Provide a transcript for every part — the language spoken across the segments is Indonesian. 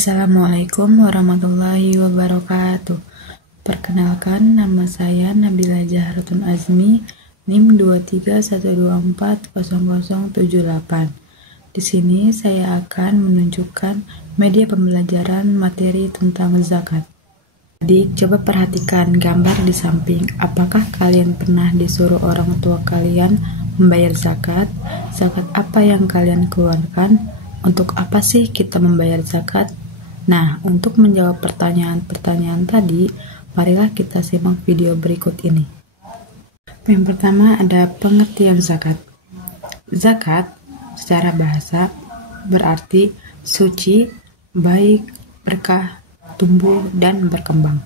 Assalamualaikum warahmatullahi wabarakatuh. Perkenalkan, nama saya Nabila Jaharatun Azmi, NIM 231240078. Di sini saya akan menunjukkan media pembelajaran materi tentang zakat. Adik, coba perhatikan gambar di samping. Apakah kalian pernah disuruh orang tua kalian membayar zakat? Zakat apa yang kalian keluarkan? Untuk apa sih kita membayar zakat? Nah, untuk menjawab pertanyaan-pertanyaan tadi, marilah kita simak video berikut ini. Yang pertama ada pengertian zakat. Zakat secara bahasa berarti suci, baik, berkah, tumbuh, dan berkembang.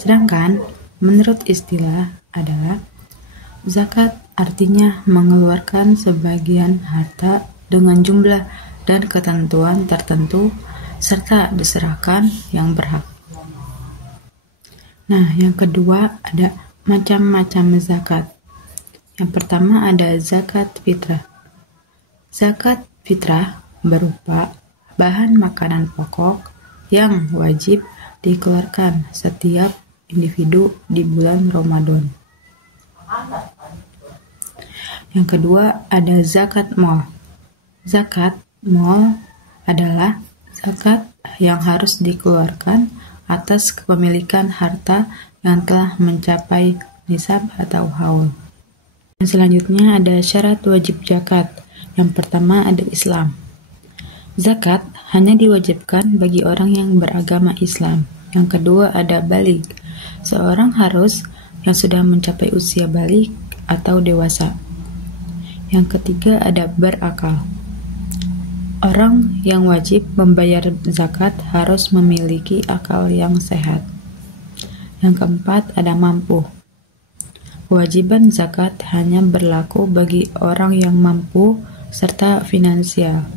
Sedangkan menurut istilah adalah zakat artinya mengeluarkan sebagian harta dengan jumlah dan ketentuan tertentu serta diserahkan yang berhak. Nah, yang kedua ada macam-macam zakat. Yang pertama ada zakat fitrah. Zakat fitrah berupa bahan makanan pokok yang wajib dikeluarkan setiap individu di bulan Ramadan. Yang kedua ada zakat mal. Zakat mal adalah zakat yang harus dikeluarkan atas kepemilikan harta yang telah mencapai nisab atau haul. Dan selanjutnya ada syarat wajib zakat. Yang pertama ada Islam. Zakat hanya diwajibkan bagi orang yang beragama Islam. Yang kedua ada baligh. Seorang harus yang sudah mencapai usia baligh atau dewasa. Yang ketiga ada berakal. Orang yang wajib membayar zakat harus memiliki akal yang sehat. Yang keempat ada mampu. Kewajiban zakat hanya berlaku bagi orang yang mampu serta finansial.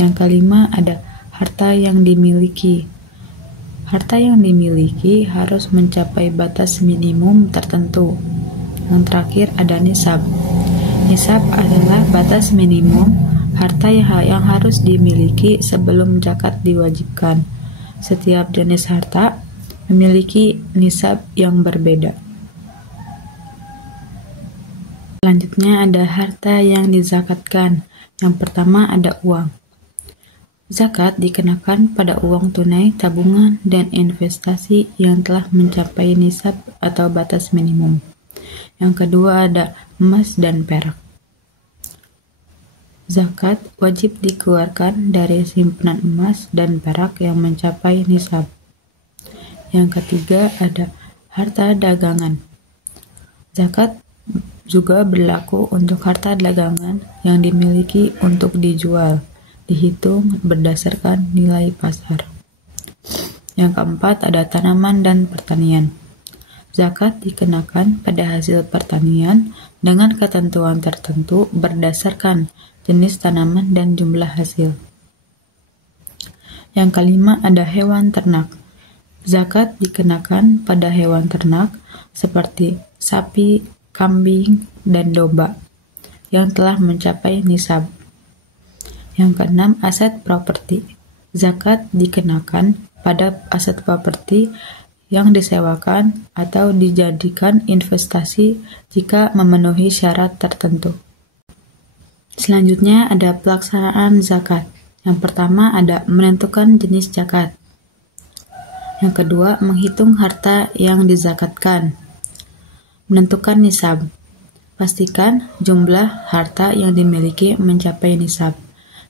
Yang kelima ada harta yang dimiliki. Harta yang dimiliki harus mencapai batas minimum tertentu. Yang terakhir ada nisab. Nisab adalah batas minimum harta yang harus dimiliki sebelum zakat diwajibkan. Setiap jenis harta memiliki nisab yang berbeda. Selanjutnya ada harta yang dizakatkan. Yang pertama ada uang. Zakat dikenakan pada uang tunai, tabungan, dan investasi yang telah mencapai nisab atau batas minimum. Yang kedua ada emas dan perak. Zakat wajib dikeluarkan dari simpanan emas dan perak yang mencapai nisab. Yang ketiga ada harta dagangan. Zakat juga berlaku untuk harta dagangan yang dimiliki untuk dijual, dihitung berdasarkan nilai pasar. Yang keempat ada tanaman dan pertanian. Zakat dikenakan pada hasil pertanian dengan ketentuan tertentu berdasarkan jenis tanaman dan jumlah hasil. Yang kelima ada hewan ternak. Zakat dikenakan pada hewan ternak seperti sapi, kambing, dan domba yang telah mencapai nisab. Yang keenam aset properti. Zakat dikenakan pada aset properti yang disewakan atau dijadikan investasi jika memenuhi syarat tertentu. Selanjutnya ada pelaksanaan zakat. Yang pertama ada menentukan jenis zakat. Yang kedua menghitung harta yang dizakatkan. Menentukan nisab. Pastikan jumlah harta yang dimiliki mencapai nisab.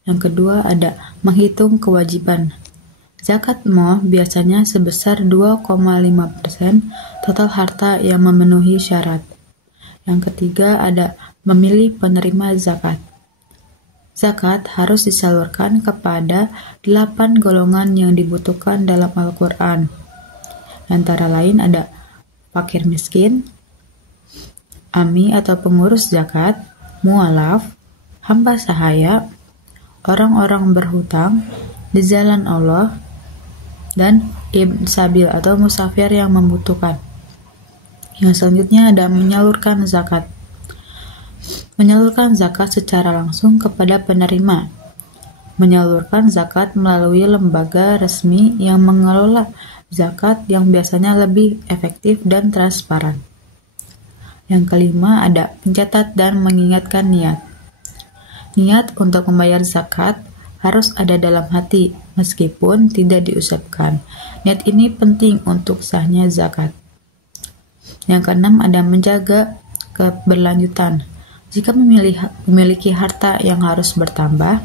Yang kedua ada menghitung kewajiban. Zakat mal biasanya sebesar 2,5% total harta yang memenuhi syarat. Yang ketiga ada memilih penerima zakat. Zakat harus disalurkan kepada 8 golongan yang dibutuhkan dalam Al-Quran. Antara lain ada fakir miskin, ami atau pengurus zakat, mualaf, hamba sahaya, orang-orang berhutang di jalan Allah, dan ibn sabil atau musafir yang membutuhkan. Yang selanjutnya ada menyalurkan zakat. Menyalurkan zakat secara langsung kepada penerima. menyalurkan zakat melalui lembaga resmi yang mengelola zakat yang biasanya lebih efektif dan transparan. Yang kelima, ada mencatat dan mengingatkan niat. Niat untuk membayar zakat harus ada dalam hati, meskipun tidak diucapkan. Niat ini penting untuk sahnya zakat. Yang keenam, ada menjaga keberlanjutan. Jika memiliki harta yang harus bertambah,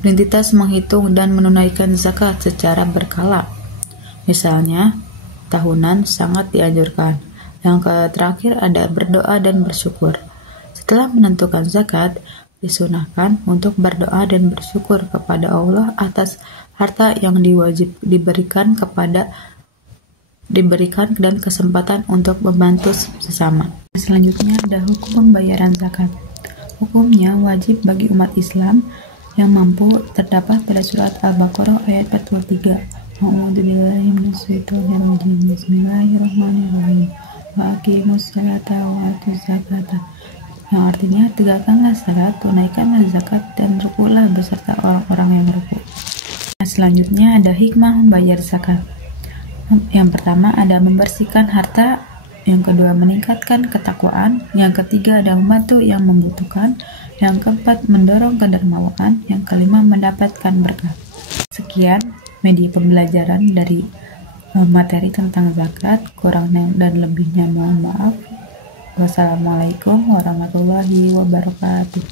entitas menghitung dan menunaikan zakat secara berkala. Misalnya, tahunan sangat dianjurkan. Yang terakhir ada berdoa dan bersyukur. Setelah menentukan zakat, disunahkan untuk berdoa dan bersyukur kepada Allah atas harta yang diberikan dan kesempatan untuk membantu sesama. Selanjutnya ada hukum pembayaran zakat. Hukumnya wajib bagi umat Islam yang mampu terdapat pada surat Al-Baqarah ayat 43. A'udzubillahi minasyaitonirrajim. Bismillahirrahmanirrahim. Wa aqimus salata wa atuz zakata. Yang artinya tegakkanlah salat, tunaikanlah zakat, dan rukulah beserta orang-orang yang ruku. Selanjutnya ada hikmah membayar zakat. Yang pertama ada membersihkan harta, yang kedua meningkatkan ketakwaan, yang ketiga ada membantu yang membutuhkan, yang keempat mendorong kedermawanan, yang kelima mendapatkan berkah. Sekian media pembelajaran dari materi tentang zakat, kurang dan lebihnya mohon maaf. Wassalamualaikum warahmatullahi wabarakatuh.